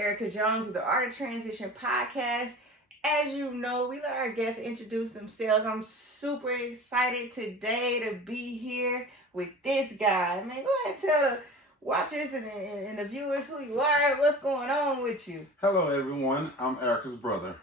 Erica Jones with the Art of Transition podcast. As you know, we let our guests introduce themselves. I'm super excited today to be here with this guy. Man, go ahead and tell the watchers and the viewers who you are, what's going on with you. Hello, everyone. I'm Erica's brother.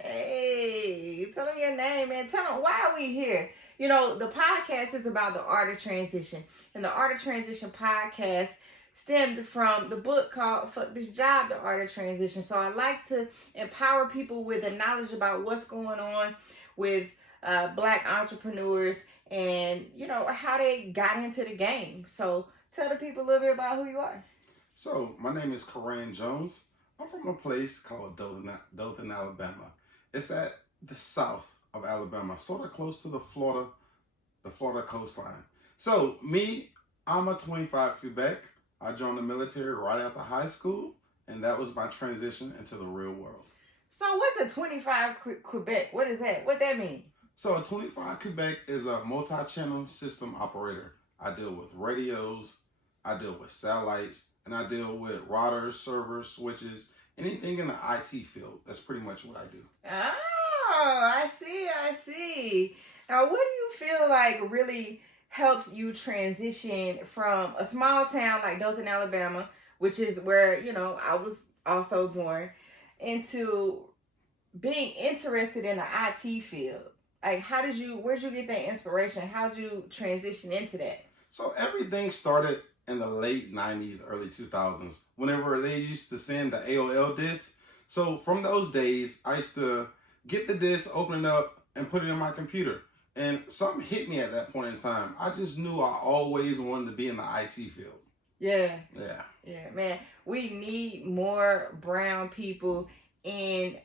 Hey, tell them your name, man. Tell them why are we here. You know, the podcast is about the art of transition. And the Art of Transition podcast stemmed from the book called Fuck This Job, The Art of Transition. So I like to empower people with the knowledge about what's going on with Black entrepreneurs and, you know, how they got into the game. So tell the people a little bit about who you are. So, my name is Corinne Jones. I'm from a place called Dothan, Alabama. It's at the south of Alabama, sort of close to the Florida coastline. So, I'm a 25 Quebec. I joined the military right after high school, and that was my transition into the real world. So what's a 25 Quebec? What is that? What that mean? So a 25 Quebec is a multi-channel system operator. I deal with radios, I deal with satellites, and I deal with routers, servers, switches, anything in the IT field. That's pretty much what I do. Oh, I see. Now, what do you feel like really helped you transition from a small town like Dothan, Alabama, which is where, you know, I was also born, into being interested in the IT field? Like, where'd you get that inspiration? How'd you transition into that? So everything started in the late 90s, early 2000s, whenever they used to send the AOL disc. So from those days, I used to get the disc, open it up, and put it in my computer. And something hit me at that point in time. I just knew I always wanted to be in the IT field. Yeah, man. We need more brown people in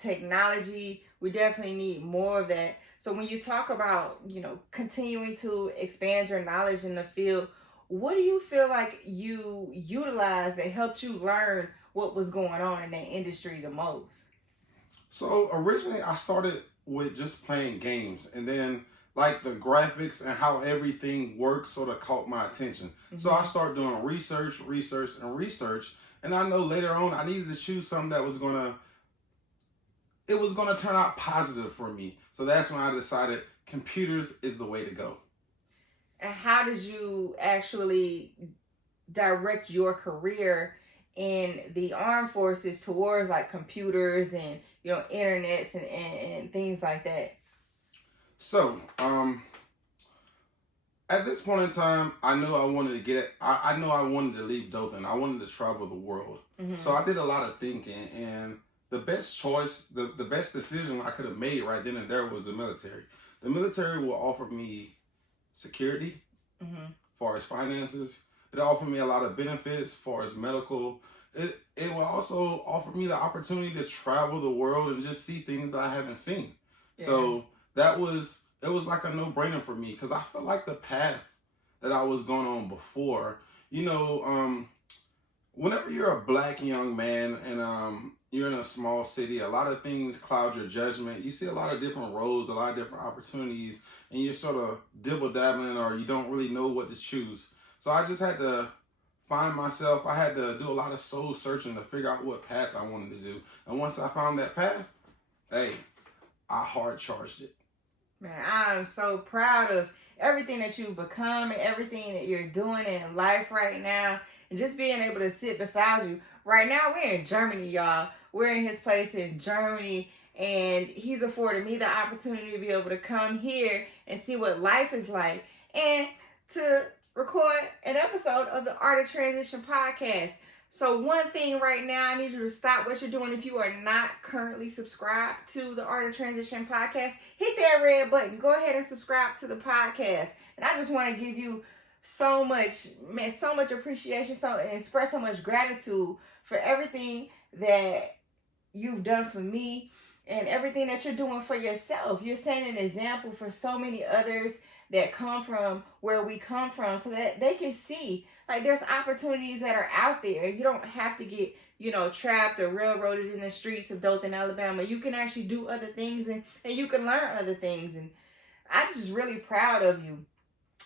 technology. We definitely need more of that. So when you talk about, you know, continuing to expand your knowledge in the field, what do you feel like you utilized that helped you learn what was going on in that industry the most? So originally I started with just playing games, and then like the graphics and how everything works sort of caught my attention. Mm-hmm. So I started doing research, and I know later on I needed to choose something that was gonna turn out positive for me. So that's when I decided computers is the way to go. And how did you actually direct your career in the armed forces towards like computers and, you know, internets and things like that? So, at this point in time, I knew I wanted to I know I wanted to leave Dothan. I wanted to travel the world. Mm-hmm. So I did a lot of thinking, and the best choice, the best decision I could have made right then and there was the military. The military will offer me security, mm-hmm, as far as finances. It offered me a lot of benefits as far as medical. It will also offer me the opportunity to travel the world and just see things that I haven't seen. Yeah. So it was like a no-brainer for me, because I felt like the path that I was going on before, you know, whenever you're a Black young man and you're in a small city, a lot of things cloud your judgment. You see a lot of different roads, a lot of different opportunities, and you're sort of dibble-dabbling, or you don't really know what to choose. So I just had to find myself. I had to do a lot of soul searching to figure out what path I wanted to do. And once I found that path, hey, I hard charged it. Man, I'm so proud of everything that you've become and everything that you're doing in life right now. And just being able to sit beside you. Right now, we're in Germany, y'all. We're in his place in Germany. And he's afforded me the opportunity to be able to come here and see what life is like. And to record an episode of the Art of Transition podcast. So one thing right now, I need you to stop what you're doing. If you are not currently subscribed to the Art of Transition podcast, hit that red button. Go ahead and subscribe to the podcast. And I just want to give you so much appreciation, and express so much gratitude for everything that you've done for me and everything that you're doing for yourself. You're setting an example for so many others that come from where we come from, so that they can see like there's opportunities that are out there. You don't have to get, you know, trapped or railroaded in the streets of Dothan, Alabama. You can actually do other things and you can learn other things. And I'm just really proud of you.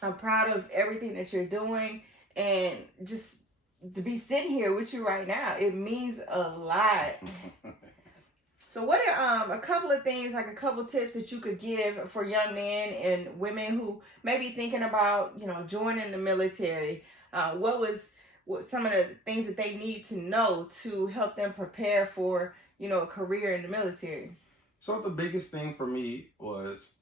I'm proud of everything that you're doing, and just to be sitting here with you right now. It means a lot. So what are a couple of things, like a couple tips that you could give for young men and women who may be thinking about, joining the military? What some of the things that they need to know to help them prepare for, a career in the military? So the biggest thing for me was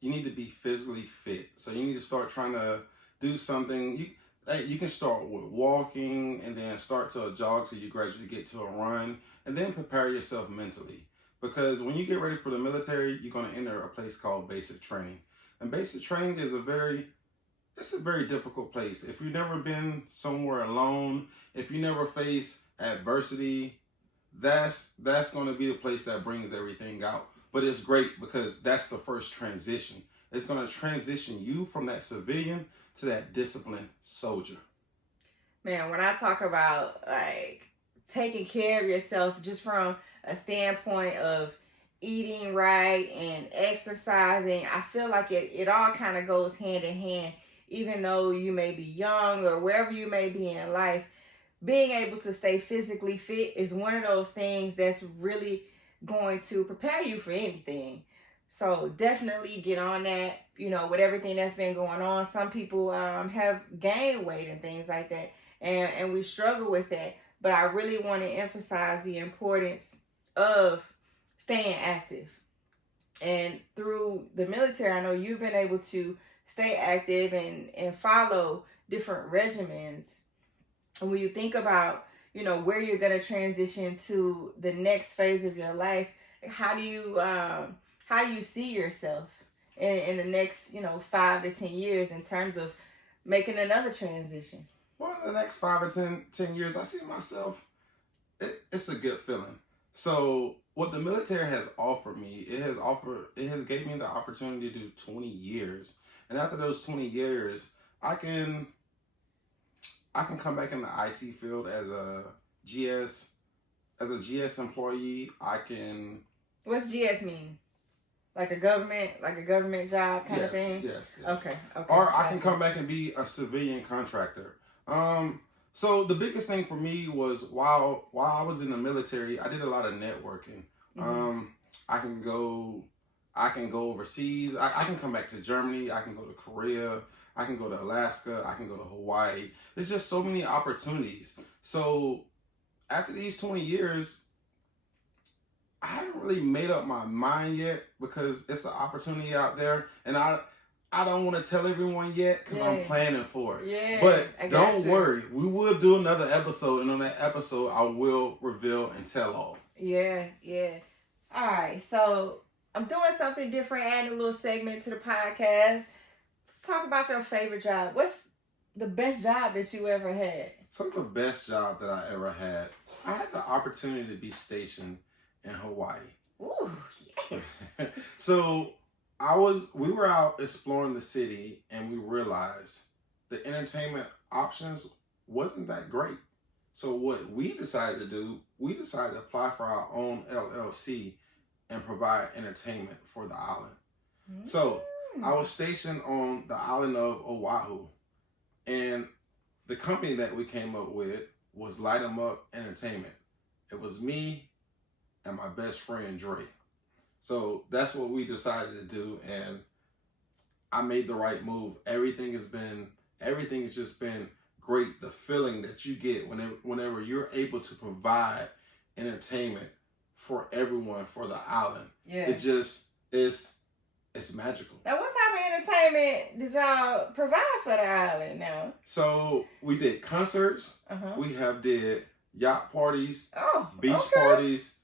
you need to be physically fit. So you need to start trying to do something. You can start with walking and then start to a jog till you gradually get to a run, and then prepare yourself mentally. Because when you get ready for the military, you're going to enter a place called basic training. And basic training is it's a very difficult place. If you've never been somewhere alone, if you never face adversity, that's going to be the place that brings everything out. But it's great because that's the first transition. It's going to transition you from that civilian to that disciplined soldier. Man, when I talk about like taking care of yourself just from a standpoint of eating right and exercising, I feel like it all kind of goes hand in hand. Even though you may be young or wherever you may be in life, being able to stay physically fit is one of those things that's really going to prepare you for anything. So definitely get on that, with everything that's been going on. Some people have gained weight and things like that, and we struggle with that. But I really want to emphasize the importance of staying active. And through the military, I know you've been able to stay active and follow different regimens. And when you think about, where you're going to transition to the next phase of your life, how do you see yourself in the next, 5 to 10 years in terms of making another transition? Well, in the next 5 or 10 years, I see myself, it's a good feeling. So what the military has offered me, it has gave me the opportunity to do 20 years. And after those 20 years, I can come back in the IT field as a GS employee. What's GS mean? Like a government job kind of thing? Yes. Okay. Or I can come back and be a civilian contractor. So the biggest thing for me was while I was in the military, I did a lot of networking. Mm-hmm. I can go overseas. I can come back to Germany. I can go to Korea. I can go to Alaska. I can go to Hawaii. There's just so many opportunities. So after these 20 years, I haven't really made up my mind yet because it's an opportunity out there. And I don't want to tell everyone yet because I'm planning for it. Yeah, but don't worry. We will do another episode. And on that episode, I will reveal and tell all. Yeah. All right. So I'm doing something different, adding a little segment to the podcast. Let's talk about your favorite job. What's the best job that you ever had? So the best job that I ever had, I had the opportunity to be stationed in Hawaii. Ooh, yes. So we were out exploring the city and we realized the entertainment options wasn't that great. So what we decided to do, we decided to apply for our own LLC and provide entertainment for the island. So I was stationed on the island of Oahu, and the company that we came up with was Light 'em Up Entertainment. It was me and my best friend Dre. So that's what we decided to do, and I made the right move. Everything has just been great. The feeling that you get whenever you're able to provide entertainment for everyone for the island. Yeah. It's magical. Now, what type of entertainment did y'all provide for the island now? So we did concerts. We have did yacht parties, beach parties.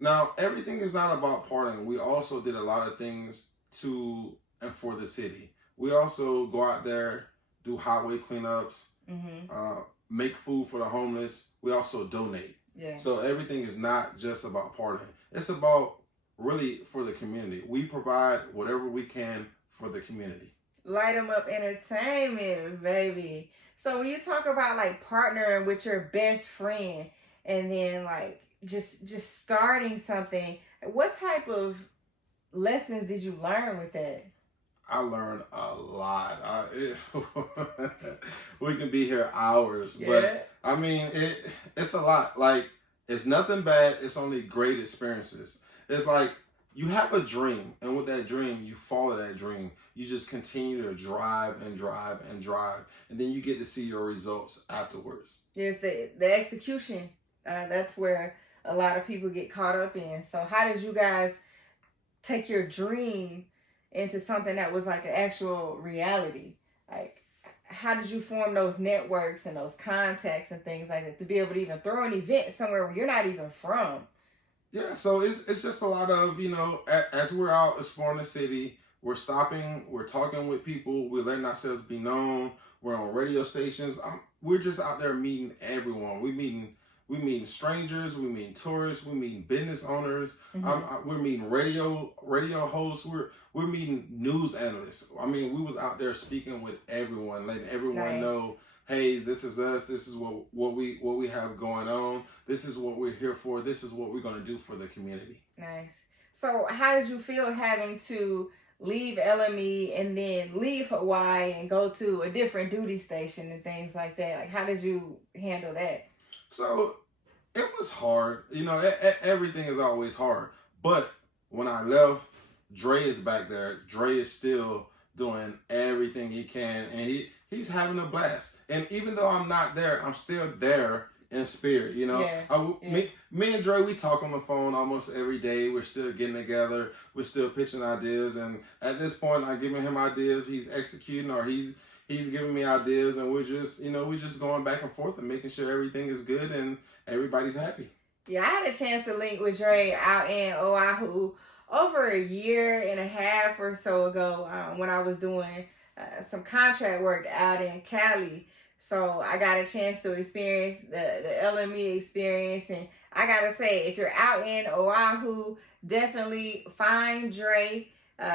Now, everything is not about partying. We also did a lot of things to and for the city. We also go out there, do highway cleanups, make food for the homeless. We also donate. Yeah. So everything is not just about partying. It's about really for the community. We provide whatever we can for the community. Light 'em Up Entertainment, baby. So when you talk about like partnering with your best friend and then like just starting something, what type of lessons did you learn with that? I learned a lot. We can be here hours, but I mean, it's a lot. Like, it's nothing bad. It's only great experiences. It's like you have a dream, and with that dream, you follow that dream. You just continue to drive and drive and drive, and then you get to see your results afterwards. Yes, the execution. That's where a lot of people get caught up in. So, how did you guys take your dream into something that was like an actual reality? Like, how did you form those networks and those contacts and things like that to be able to even throw an event somewhere where you're not even from? Yeah, so it's just a lot of, as we're out exploring the city, we're stopping, we're talking with people, we're letting ourselves be known. We're on radio stations. We're just out there meeting everyone. We meeting strangers, we meeting tourists, we meeting business owners. Mm-hmm. We're meeting radio hosts. We're meeting news analysts. I mean, we was out there speaking with everyone, letting everyone Nice. know, hey, this is us. This is what we have going on. This is what we're here for. This is what we're going to do for the community. Nice. So, how did you feel having to leave LME and then leave Hawaii and go to a different duty station and things like that? Like, how did you handle that? So it was hard. Everything is always hard. But when I left, Dre is back there. Dre is still doing everything he can, and he's having a blast. And even though I'm not there, I'm still there in spirit. Yeah. Me and Dre, we talk on the phone almost every day. We're still getting together. We're still pitching ideas, and at this point, I'm giving him ideas. He's executing, or he's giving me ideas, and we're just going back and forth and making sure everything is good and everybody's happy. Yeah, I had a chance to link with Dre out in Oahu over a year and a half or so ago when I was doing some contract work out in Cali. So I got a chance to experience the LME experience. And I got to say, if you're out in Oahu, definitely find Dre.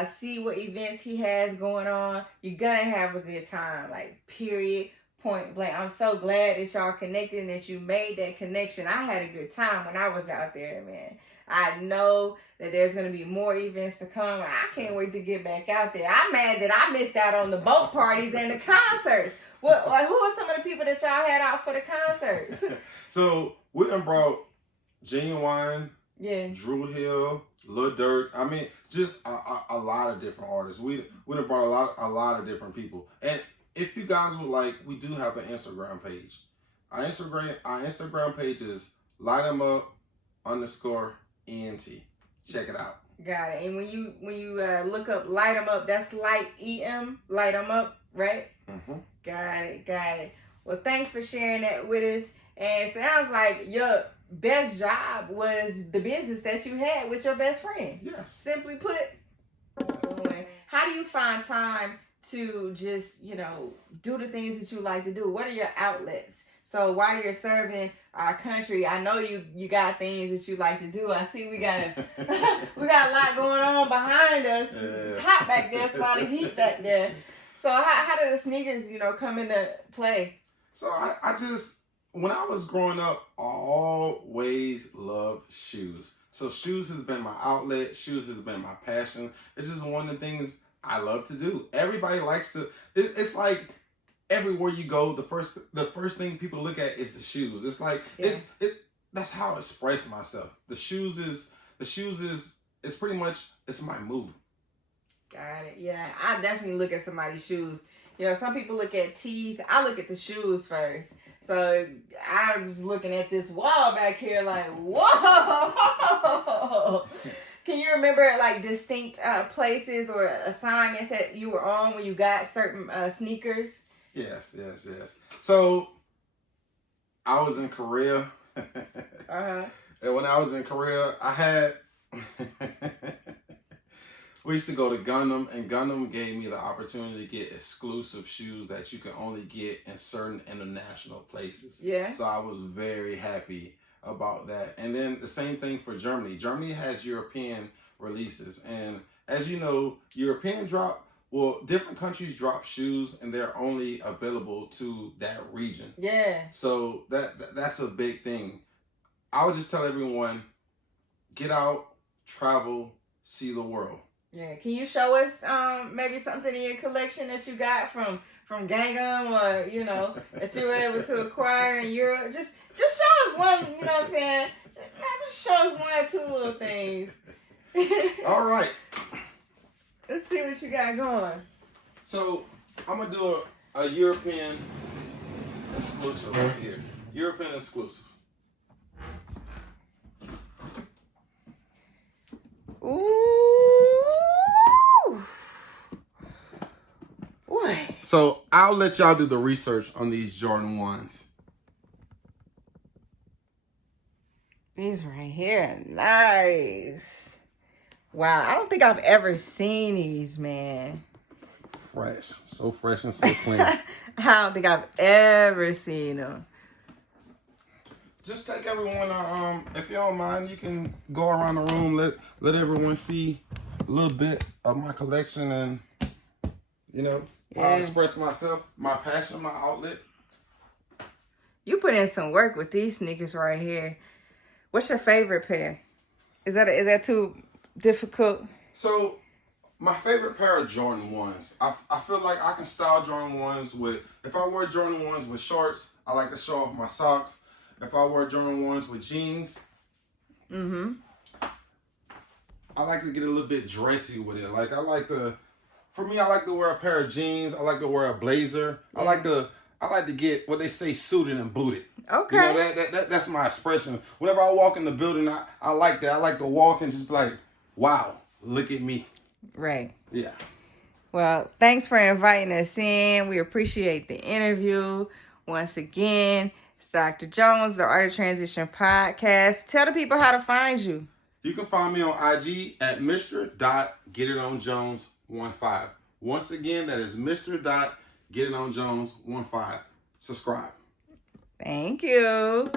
See what events he has going on. You're gonna have a good time, like period, point blank. I'm so glad that y'all connected and that you made that connection. I had a good time when I was out there, man. I know that there's gonna be more events to come. I can't wait to get back out there. I'm mad that I missed out on the boat parties and the concerts. Who are some of the people that y'all had out for the concerts? So we done brought Genuine, Yeah. Drew Hill, Lil Durk. I mean, just a lot of different artists. We done brought a lot of different people. And if you guys would like, we do have an Instagram page. Our Instagram page is light 'em up_ENT. Check it out. Got it. And when you look up Light 'em Up, that's Light Light 'em Up, right? Mm-hmm. Got it. Well, thanks for sharing that with us. And it sounds like your best job was the business that you had with your best friend. Yes. Simply put, Yes. how do you find time to just, do the things that you like to do? What are your outlets? So while you're serving our country, I know you got things that you like to do. I see we got a lot going on behind us. Yeah. It's hot back there. It's a lot of heat back there. So how do the sneakers, come into play? So I just, when I was growing up, I always loved shoes. So shoes has been my outlet. Shoes has been my passion. It's just one of the things I love to do. Everybody likes to. It's like everywhere you go, the first thing people look at is the shoes. It's like that's how I express myself. The shoes is it's pretty much it's my mood. Got it. Yeah, I definitely look at somebody's shoes. Some people look at teeth. I look at the shoes first. So I was looking at this wall back here like, whoa. Can you remember like distinct places or assignments that you were on when you got certain sneakers? Yes. So I was in Korea. Uh-huh. And when I was in Korea, I had we used to go to Gundam, and Gundam gave me the opportunity to get exclusive shoes that you can only get in certain international places. Yeah. So I was very happy about that. And then the same thing for Germany. Germany has European releases. And as you know, different countries drop shoes and they're only available to that region. Yeah. So that's a big thing. I would just tell everyone, get out, travel, see the world. Yeah. Can you show us maybe something in your collection that you got from Gangnam, or that you were able to acquire in Europe? Just show us one. You know what I'm saying? Maybe just show us one or two little things. All right. Let's see what you got going. So I'm gonna do a European exclusive right here. European exclusive. Ooh. What? So I'll let y'all do the research on these Jordan 1s. These right here, nice. Wow, I don't think I've ever seen these, man. Fresh, so fresh and so clean. I don't think I've ever seen them. Just take everyone. If you don't mind, you can go around the room, let everyone see a little bit of my collection and how I express myself, my passion, my outlet. You put in some work with these sneakers right here. What's your favorite pair? Is that too difficult? So, my favorite pair of Jordan 1s. I feel like I can style Jordan 1s with, if I wear Jordan 1s with shorts, I like to show off my socks. If I wear Jordan 1s with jeans, I like to get a little bit dressy with it. Like I like to wear a pair of jeans. I like to wear a blazer. I like to get what they say suited and booted. Okay. That's my expression. Whenever I walk in the building, I like that. I like to walk and just be like, wow, look at me. Right. Yeah. Well, thanks for inviting us in. We appreciate the interview. Once again, it's Dr. Jones, the Art of Transition podcast. Tell the people how to find you. You can find me on IG at Mr.GetItOnJones15. Once again, that is Mr.GetItOnJones15. Subscribe. Thank you.